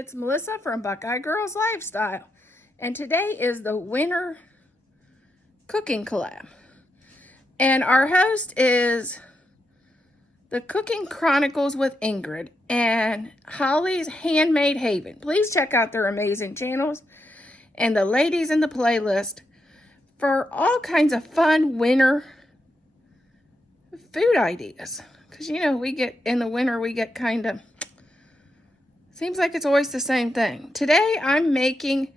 it's Melissa from Buckeye Girls Lifestyle, and today is the winter cooking collab. And our host is the Cooking Chronicles with Ingrid and Holly's Handmade Haven. Please check out their amazing channels and the ladies in the playlist for all kinds of fun winter food ideas. Because, you know, we get in the winter, we get kind of, seems like it's always the same thing. Today, I'm making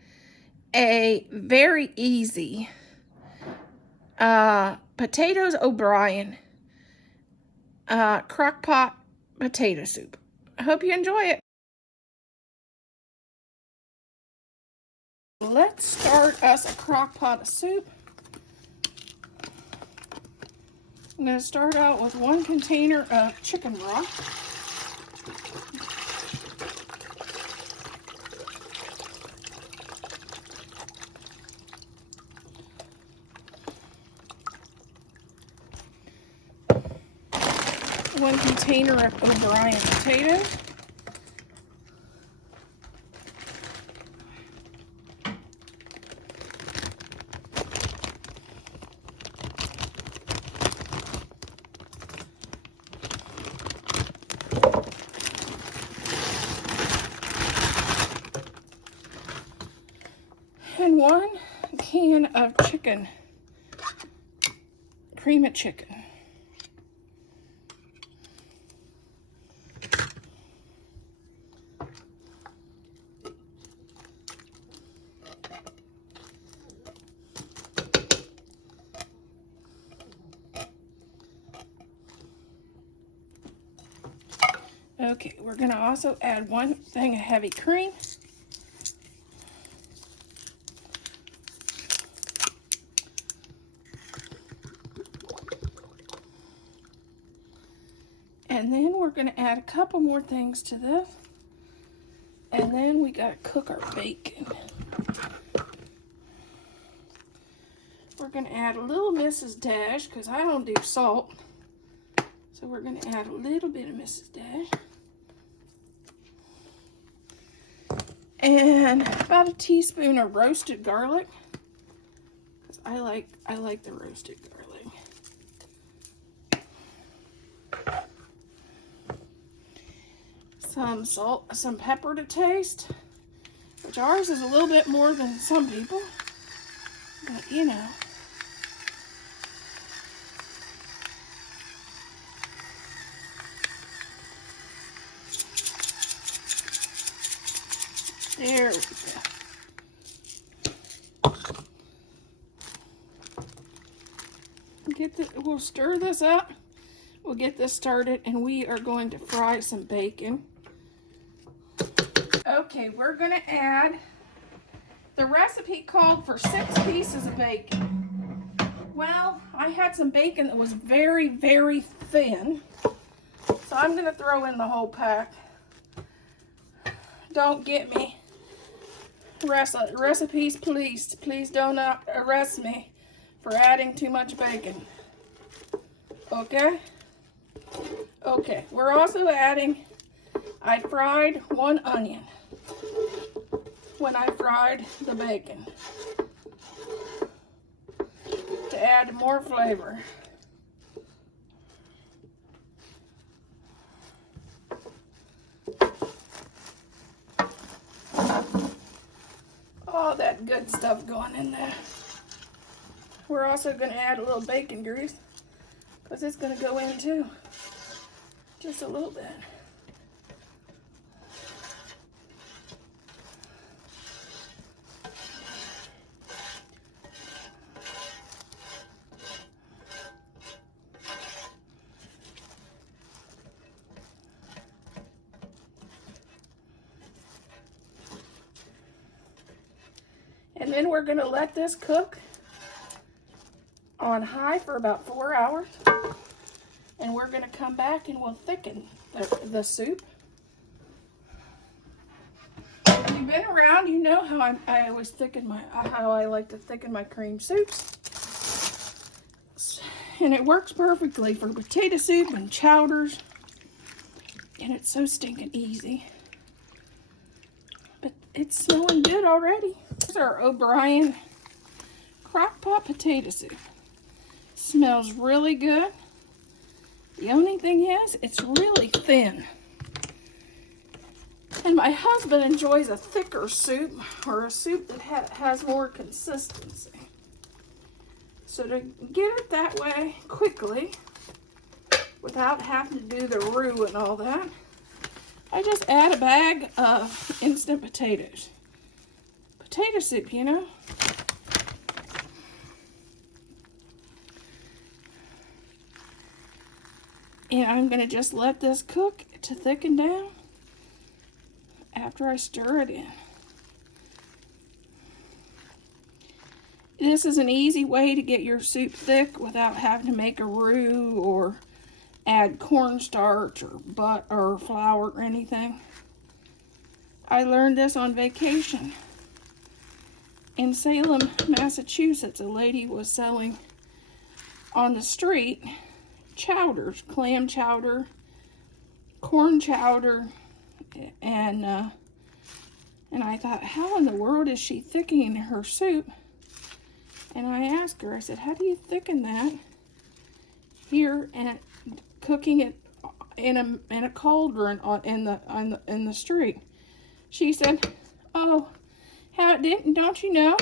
a very easy potatoes O'Brien Crockpot potato soup. I hope you enjoy it. Let's start us a crock pot of soup. I'm going to start out with 1 container of chicken broth. One container of O'Brien potatoes. And 1 can of chicken, cream of chicken. Okay, we're going to also add 1 thing of heavy cream. And then we're going to add a couple more things to this. And then we got to cook our bacon. We're going to add a little Mrs. Dash because I don't do salt. So we're going to add a little bit of Mrs. Dash. And about a teaspoon of roasted garlic. Because I like the roasted garlic. Some salt, some pepper to taste, which ours is a little bit more than some people, but you know. There we go. We'll stir this up. We'll get this started, and we are going to fry some bacon. Okay, we're going to add, the recipe called for 6 pieces of bacon. Well, I had some bacon that was very, very thin, so I'm going to throw in the whole pack. Don't get me. Recipes, please don't arrest me for adding too much bacon. Okay? Okay, we're also adding, I fried 1 onion when I fried the bacon to add more flavor. All that good stuff going in there. We're also going to add a little bacon grease because it's going to go in too. Just a little bit. And then we're going to let this cook on high for about 4 hours. And we're going to come back and we'll thicken the soup. If you've been around, you know how I always how I like to thicken my cream soups. And it works perfectly for potato soup and chowders. And it's so stinking easy. It's smelling good already. Here's our O'Brien Crockpot potato soup. Smells really good. The only thing is, it's really thin. And my husband enjoys a thicker soup, or a soup that has more consistency. So to get it that way quickly, without having to do the roux and all that, I just add a bag of instant potatoes. Potato soup, you know? And I'm going to just let this cook to thicken down after I stir it in. This is an easy way to get your soup thick without having to make a roux or add cornstarch or butter or flour or anything. I learned this on vacation in Salem, Massachusetts. A lady was selling on the street chowders, clam chowder, corn chowder, and I thought, how in the world is she thickening her soup? And I asked her, I said, how do you thicken that here and cooking it in a cauldron in the street? She said, oh, don't you know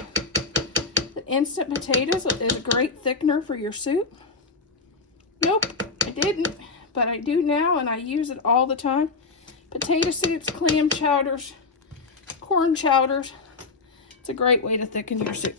that instant potatoes is a great thickener for your soup? Nope, I didn't, but I do now, and I use it all the time. Potato soups, clam chowders, corn chowders. It's a great way to thicken your soup.